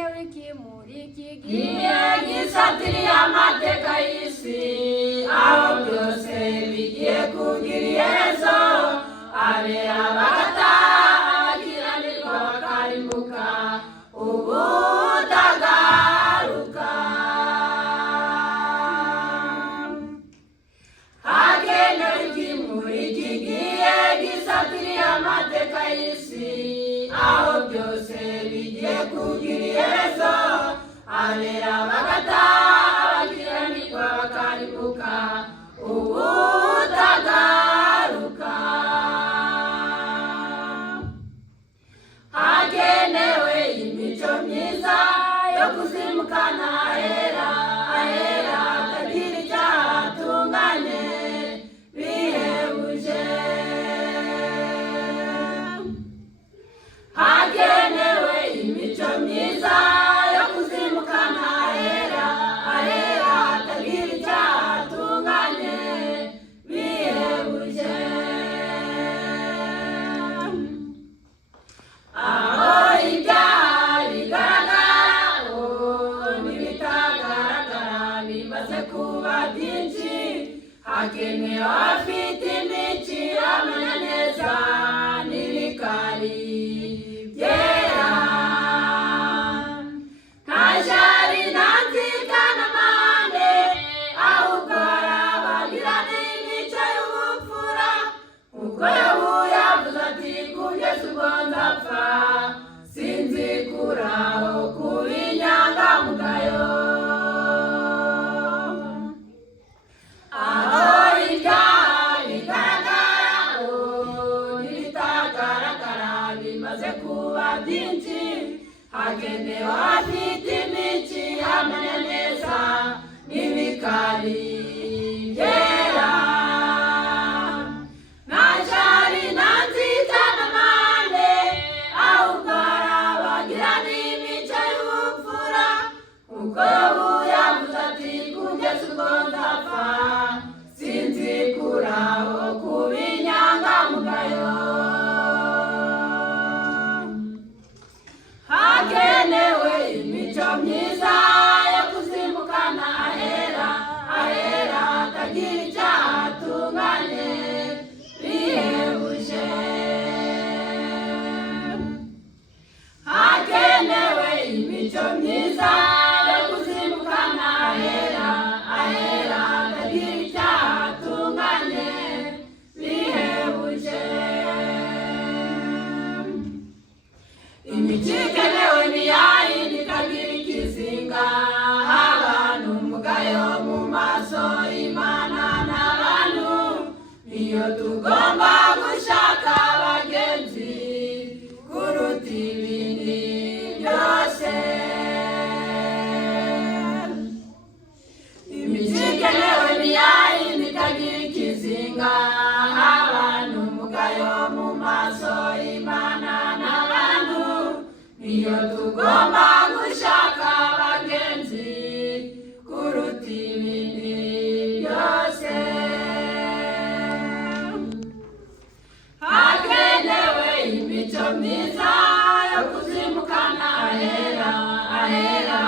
hagenewe iki muri iki gihe gisatiriye amateka y'isi, aho byose bigiye kugira iherezo, abera bagataha abakiranirwa bakarimbuka ubutagaruka. Hagenewe iki muri iki gihe gisatiriye amateka y'isi, aho byose bigiye kugira iherezo, abera bagataha abakiranirwa bakarimbuka ubutagaruka. Hagenewe imico myiza yo kuzimukana ahera, ahera hatagira icyaha hatunganye bihebuje. Hagenewe imico myiza yo kuzimukana ahera, ahera hatagira icyaha hatunganye bihebuje. Aho ibyaha bigaragara n'ibitagaragara bimaze kuba byinshi, hagenewe abafite imico amenya neza n'ibikari byera. Nta jari nta nzika n'amande, ahubwo hari abagirana imico y'ubupfura, kuko Yobu yavuze ati kugeza ubwo nzapfa sinzikuraho kuba inyangamugayo. Aho ibyaha bigaragara n'ibitagaragara bimaze kuba byinshi, hagenewe abafite imico amenya neza n'ibikari byera. Nta jari nta nzika n'amande, ahubwo hari abagirana imico y'ubupfura, kuko Yobu yavuze ati kugeza ubwo nzapfa sinzikuraho kuba inyangamugayo. Hagenewe imico myiza yo kuzimukana ahera, ahera hatagira icyaha hatunganye bihebuje. Hagenewe imico myiza yo kuzimukana ahera, ahera hatagira icyaha hatunganye bihebuje. Imico ikenewe ni yayindi itagira ikizinga, abantu umugayo mu maso y'Imana n'abantu, niyo tugomba gushaka abagenzi kuruta ibindi byose. Imico ikenewe ni yayindi itagira ikizinga, abantu umugayo mu maso y'Imana n'abantu, niyo tugomba gushaka abagenzi kuruta ibindi byose. Hagenewe imico myiza yo kuzimukana ahera, ahera